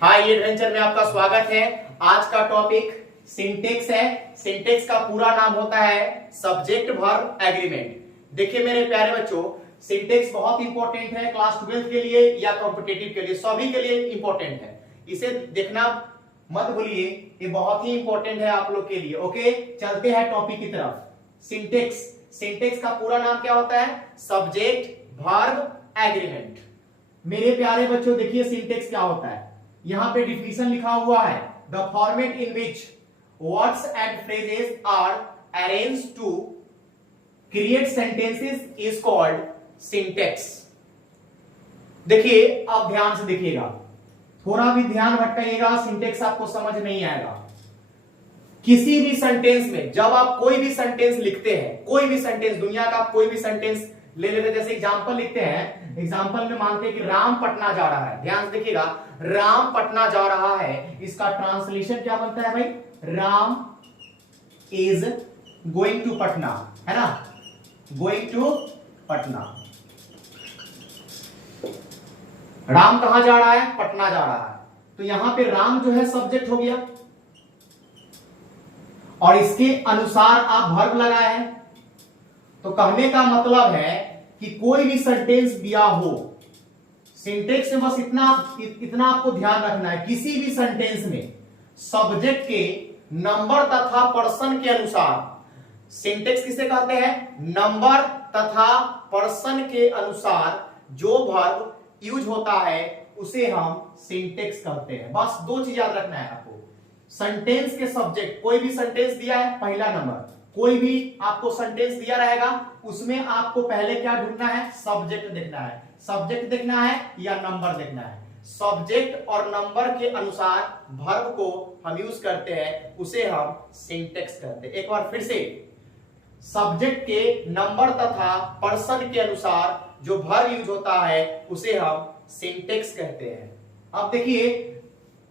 हाय adventure में आपका स्वागत है। आज का टॉपिक सिंटेक्स है। सिंटेक्स का पूरा नाम होता है सब्जेक्ट वर्ब एग्रीमेंट। देखिए मेरे प्यारे बच्चों, सिंटेक्स बहुत इंपॉर्टेंट है क्लास 12 के लिए या कॉम्पिटिटिव के लिए, सभी के लिए इंपॉर्टेंट है। इसे देखना मत भूलिए, ये बहुत ही इंपॉर्टेंट है आप लोग के लिए। ओके, चलते हैं टॉपिक की तरफ। सिंटेक्स, सिंटेक्स का पूरा नाम क्या होता है? Subject verb agreement. मेरे प्यारे बच्चों देखिए सिंटेक्स क्या होता है। यहां पे डिफिनीशन लिखा हुआ है, the format in which words and phrases are arranged to create sentences is called syntax. देखिए अब ध्यान से देखिएगा, थोड़ा भी ध्यान भटकाइएगा, सिंटेक्स आपको समझ नहीं आएगा। किसी भी सेंटेंस में जब आप कोई भी सेंटेंस लिखते हैं, कोई भी सेंटेंस, दुनिया का कोई भी सेंटेंस ले लेते, जैसे एग्जांपल लिखते हैं, एग्जांपल में मानते हैं कि राम पटना जा रहा है। ध्यान से देखिएगा, राम पटना जा रहा है, इसका ट्रांसलेशन क्या बनता है भाई? Ram is going to Patna, है ना? Going to Patna. राम कहां जा रहा है? पटना जा रहा है। तो यहां पे राम जो है सब्जेक्ट हो गया और इसके अनुसार आप वर्ब लगाए हैं। तो कहने का मतलब है कि कोई भी सेंटेंस दिया हो, सिंटेक्स में बस इतना आपको ध्यान रखना है, किसी भी सेंटेंस में सब्जेक्ट के नंबर तथा पर्सन के अनुसार, सिंटेक्स किसे कहते हैं? नंबर तथा पर्सन के अनुसार जो वर्ब यूज होता है उसे हम सिंटेक्स कहते हैं। बस दो चीज याद रखना है आपको, सेंटेंस के सब्जेक्ट, कोई भी सेंटेंस दिया है पहला नंबर, कोई भी आपको सेंटेंस दिया रहेगा उसमें आपको पहले क्या ढूंढना है? सब्जेक्ट देखना है। सब्जेक्ट देखना है या नंबर देखना है। सब्जेक्ट और नंबर के अनुसार वर्ब को हम यूज करते हैं, उसे हम सिंटेक्स कहते हैं। एक बार फिर से, सब्जेक्ट के नंबर तथा पर्सन के अनुसार जो वर्ब यूज होता है उसे हम सिंटेक्स कहते हैं। अब देखिए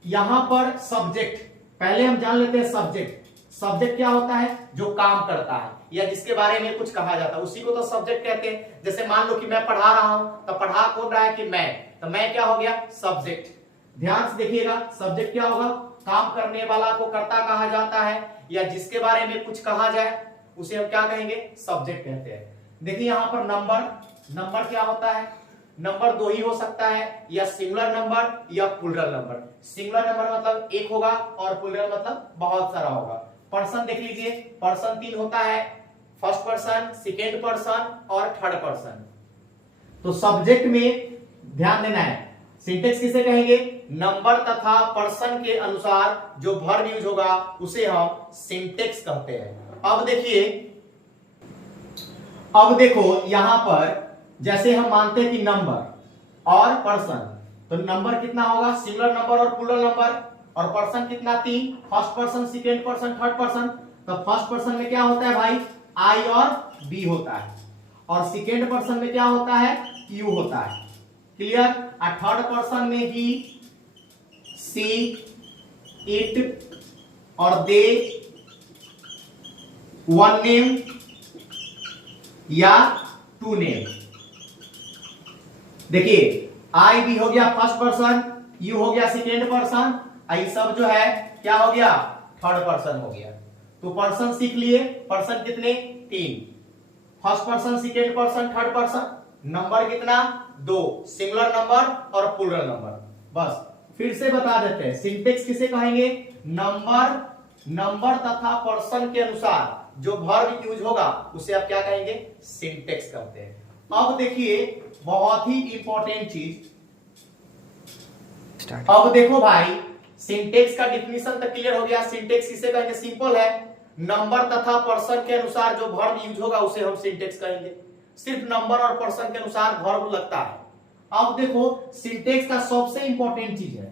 यहां पर सब्जेक्ट, पहले हम जान लेते हैं सब्जेक्ट। सब्जेक्ट क्या होता है? जो काम करता है या जिसके बारे में कुछ कहा जाता है, उसी को तो सब्जेक्ट कहते हैं। जैसे मान लो कि मैं पढ़ा रहा हूं, तो पढ़ा कौन रहा है? कि मैं, तो मैं क्या हो गया? सब्जेक्ट। ध्यान से देखिएगा, सब्जेक्ट क्या होगा? काम करने वाला को कर्ता कहा जाता है या जिसके बारे में कुछ कहा जाए उसे हम क्या कहेंगे? सब्जेक्ट कहते हैं। देखिए यहां पर नंबर, नंबर क्या होता है? नंबर दो ही हो सकता है, या सिंगुलर नंबर या प्लूरल नंबर। सिंगुलर नंबर मतलब एक होगा और प्लूरल मतलब बहुत सारा होगा। पर्सन देख लीजिए, पर्सन तीन होता है, फर्स्ट पर्सन, सेकेंड पर्सन और थर्ड पर्सन। तो सब्जेक्ट में ध्यान देना है, सिंटेक्स किसे कहेंगे? नंबर तथा पर्सन के अनुसार जो वर्ब यूज होगा उसे हम सिंटेक्स कहते हैं। अब देखिए, अब देखो यहां पर जैसे हम मानते हैं कि नंबर और पर्सन, तो नंबर कितना होगा? सिंगुलर नंबर और प्लूरल नंबर। और पर्सन कितना? तीन, first person, second person, third person. तो फर्स्ट पर्सन में क्या होता है भाई? आई और बी होता है, और सेकेंड पर्सन में क्या होता है? यू होता है। क्लियर? और थर्ड पर्सन में ही, सी, इट और दे, वन नेम या टू नेम। देखिए आई बी हो गया फर्स्ट पर्सन, यू हो गया सेकेंड पर्सन, आई सब जो है क्या हो गया? थर्ड पर्सन हो गया। तो पर्सन सीख लिए, पर्सन कितने? तीन, first person, second person, third person. Number कितना? दो, सिंगुलर नंबर और प्लूरल नंबर। बस फिर से बता देते हैं, सिंटेक्स किसे कहेंगे? नंबर तथा पर्सन के अनुसार जो वर्ब यूज होगा उसे आप क्या कहेंगे? सिंटेक्स कहते हैं। अब देखिए बहुत ही इंपॉर्टेंट चीज, अब देखो भाई, सिंटेक्स का डिफिनीशन तक क्लियर हो गया। सिंटेक्स किसे कहेंगे? सिंपल है, नंबर तथा पर्सन के अनुसार जो वर्ब यूज होगा उसे हम सिंटेक्स कहेंगे। सिर्फ नंबर और पर्सन के अनुसार वर्ब लगता है। अब देखो सिंटेक्स का सबसे इंपॉर्टेंट चीज है,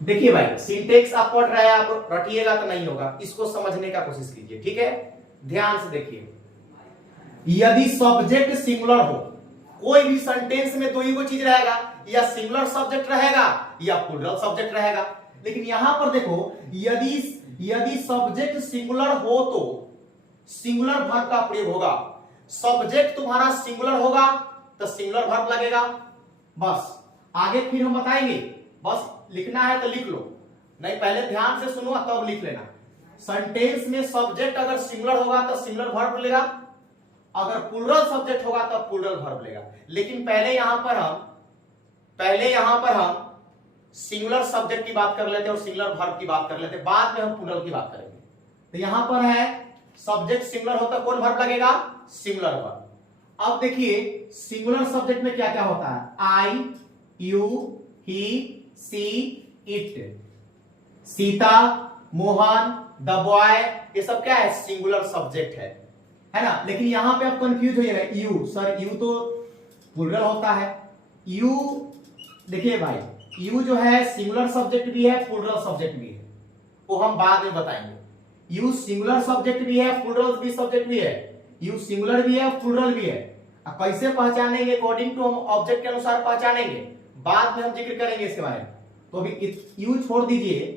देखिए भाई सिंटेक्स आप पढ़ रहे हैं, आप रटिएगा तो नहीं होगा, इसको समझने का कोशिश कीजिए, ठीक है? ध्यान से देखिए, यदि सब्जेक्ट सिंगुलर हो, कोई भी सेंटेंस में दो ही को चीज रहेगा, या सिंगुलर सब्जेक्ट रहेगा या प्लूरल सब्जेक्ट रहेगा। लेकिन यहां पर देखो, यदि सब्जेक्ट सिंगुलर हो तो सिंगुलर वर्ब का प्रयोग होगा। सब्जेक्ट तुम्हारा सिंगुलर होगा तो सिंगुलर वर्ब लगेगा। बस आगे फिर हम बताएंगे, बस लिखना है तो लिख लो, नहीं पहले ध्यान से सुनो तब लिख लेना। सेंटेंस में सब्जेक्ट अगर सिंगुलर होगा तो सिंगुलर वर्ब लेगा, अगर प्लूरल सब्जेक्ट होगा तो प्लूरल वर्ब लेगा। लेकिन पहले यहां पर हम सिंगुलर सब्जेक्ट की बात कर लेते हैं और सिंगुलर वर्ब की बात कर लेते हैं, बाद में हम प्लूरल की बात करेंगे। तो यहां पर है सब्जेक्ट सिंगुलर होता कौन वर्ब लगेगा? Singular verb. अब देखिए सिंगुलर सब्जेक्ट में क्या क्या होता है? I, you, he, she, it, Sita, Mohan, the boy, ये सब क्या है? सिंगुलर सब्जेक्ट है ना। लेकिन यहां पे आप कंफ्यूज हो जाएगा, यू सर यू तो प्लूरल होता है। यू देखिए भाई, यू जो है सिंगुलर सब्जेक्ट भी है प्लूरल सब्जेक्ट भी है, वो हम बाद में बताएंगे। यू सिंगुलर सब्जेक्ट भी है प्लूरल भी सब्जेक्ट भी है, यू सिंगुलर भी है प्लूरल भी है। अब कैसे पहचानेंगे? अकॉर्डिंग टू हम ऑब्जेक्ट के अनुसार पहचानेंगे, बाद में हम जिक्र करेंगे इसके बारे में। तो अभी यू छोड़ दीजिए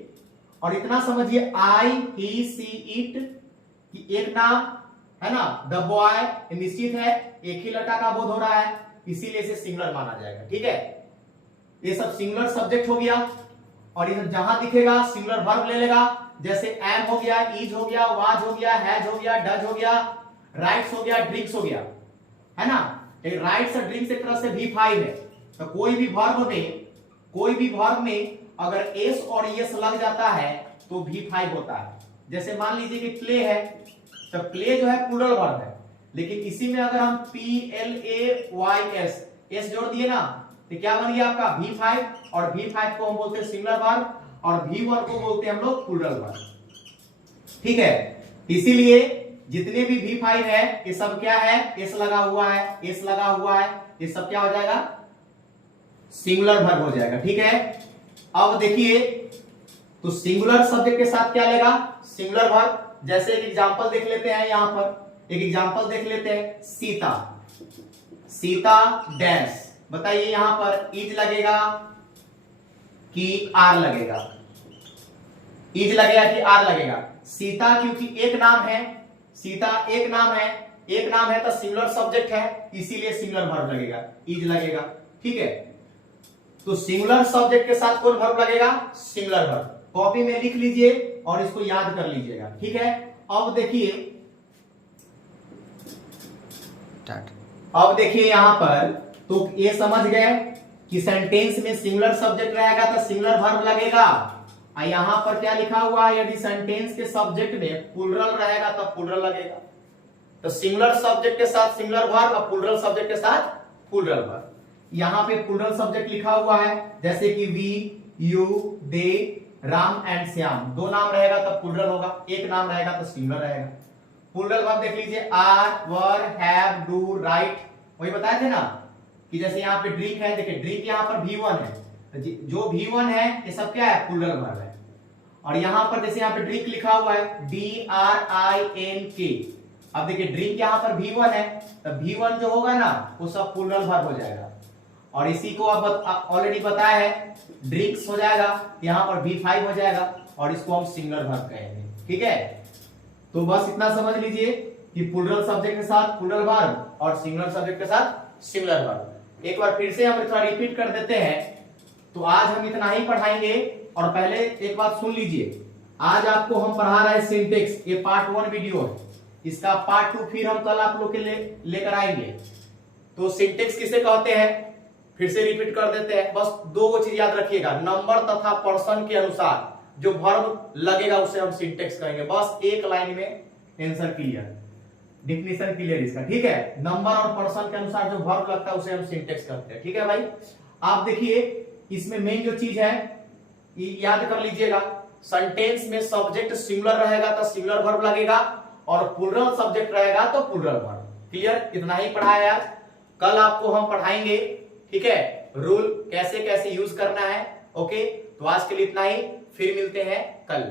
और इतना समझिए, आई, ही, सी, इट कि एक नाम है ना, द बॉय निश्चित है, एक ही लड़का का बोध हो रहा है, इसीलिए इसे सिंगुलर माना जाएगा। ठीक है, ये सब सिंगुलर सब्जेक्ट हो गया। और इधर जहां दिखेगा सिंगुलर वर्ब ले लेगा, जैसे एम हो गया, इज हो गया, वाज हो गया, हैज हो गया, डज हो गया, राइट्स हो गया, ड्रिंक्स हो गया, है ना। राइट्स और ड्रिंक्स एक तरह से V5 है। तो कोई भी वर्ब में अगर एस और एस लग जाता है तो V5 होता है। जैसे मान लीजिए कि प्ले है, तो प्ले जो है प्लूरल वर्ब है, लेकिन इसी में अगर हम PLAYS एस जोड़ दिए ना तो क्या बन गया आपका? V5। और V5 को हम बोलते हैं सिंगुलर वर्ब और V1 को बोलते हैं हम लोग प्लूरल वर्ब। ठीक है, इसीलिए जितने भी V5 है ये सब क्या है? एस लगा हुआ है, एस लगा हुआ है, ये सब क्या हो जाएगा? सिंगुलर वर्ब हो जाएगा। ठीक है, अब देखिए तो सिंगुलर सब्जेक्ट के साथ क्या लेगा? Singular verb. जैसे एक एग्जांपल देख लेते हैं, यहां पर एक एग्जांपल देख लेते हैं, सीता, सीता डैश। बताइए यहां पर इज लगेगा कि आर लगेगा? इज लगेगा कि आर लगेगा? सीता क्योंकि एक नाम है, सीता एक नाम है तो सिंगुलर सब्जेक्ट है, इसीलिए सिंगुलर वर्ब लगेगा, इज लगेगा। ठीक है, तो सिंगुलर सब्जेक्ट के साथ कौन वर्ब लगेगा? Singular verb. कॉपी में लिख लीजिए और इसको याद कर लीजिएगा। ठीक है, अब देखिए यहां पर तो ये समझ गए कि सेंटेंस में सिंगुलर सब्जेक्ट रहेगा तो सिंगुलर वर्ब लगेगा। और यहां पर क्या लिखा हुआ है? यदि सेंटेंस के सब्जेक्ट में प्लूरल रहेगा तो प्लूरल लगेगा। तो सिंगुलर सब्जेक्ट के साथ सिंगुलर वर्ब और प्लूरल सब्जेक्ट के साथ प्लूरल वर्ब। यहां पे प्लूरल सब्जेक्ट लिखा हुआ है, जैसे कि we, you, they, Ram and Shyam. दो नाम रहेगा तो प्लूरल होगा, एक नाम रहेगा तो सिंगुलर रहेगा। प्लूरल वर्ब देख लीजिए, are, were, have, do, right. वही बताए थे ना कि जैसे यहाँ पे ड्रिंक है, देखिए ड्रिंक यहाँ पर V1 है, जो V1 है ये सब क्या है? प्लूरल वर्ब है। और यहां पर जैसे यहाँ पे ड्रिंक लिखा हुआ है DRINK, अब देखिए ड्रिंक यहाँ पर V1 है, तो V1 जो होगा ना वो सब प्लूरल वर्ब हो जाएगा। और इसी को अब ऑलरेडी बताया है, ड्रिंक्स हो जाएगा, यहाँ पर V5 हो जाएगा और इसको हम सिंगुलर वर्ब कहेंगे। ठीक है, तो बस इतना समझ लीजिए कि प्लूरल सब्जेक्ट के साथ प्लूरल वर्ब और सिंगुलर सब्जेक्ट के साथ सिंगुलर वर्ब। एक बार फिर से हम थोड़ा रिपीट कर देते हैं। तो आज हम इतना ही पढ़ाएंगे। और पहले एक बात सुन लीजिए, आज आपको हम पढ़ा रहे हैं सिंटेक्स, ये पार्ट 1 वीडियो है, इसका पार्ट 2 फिर हम कल आप लोग के लिए लेकर आएंगे। तो सिंटेक्स किसे कहते हैं फिर से रिपीट कर देते हैं, बस दो चीज याद रखिएगा, नंबर तथा पर्सन के अनुसार जो वर्ब लगेगा उसे हम सिंटेक्स कहेंगे। बस एक लाइन में आंसर क्लियर, डिफिनेशन क्लियर इसका। ठीक है, नंबर और पर्सन के अनुसार जो वर्ब लगता है उसे हम सिंटेक्स कहते हैं। ठीक है भाई, आप देखिए इसमें मेन जो चीज है याद कर लीजिएगा, सेंटेंस में सब्जेक्ट सिंगुलर रहेगा तो सिंगुलर वर्ब लगेगा और प्लूरल सब्जेक्ट रहेगा तो प्लूरल वर्ब। क्लियर, इतना ही पढ़ाया आज, कल आपको हम पढ़ाएंगे। ठीक है, रूल कैसे कैसे यूज करना है। ओके, तो आज के लिए इतना ही, फिर मिलते हैं कल।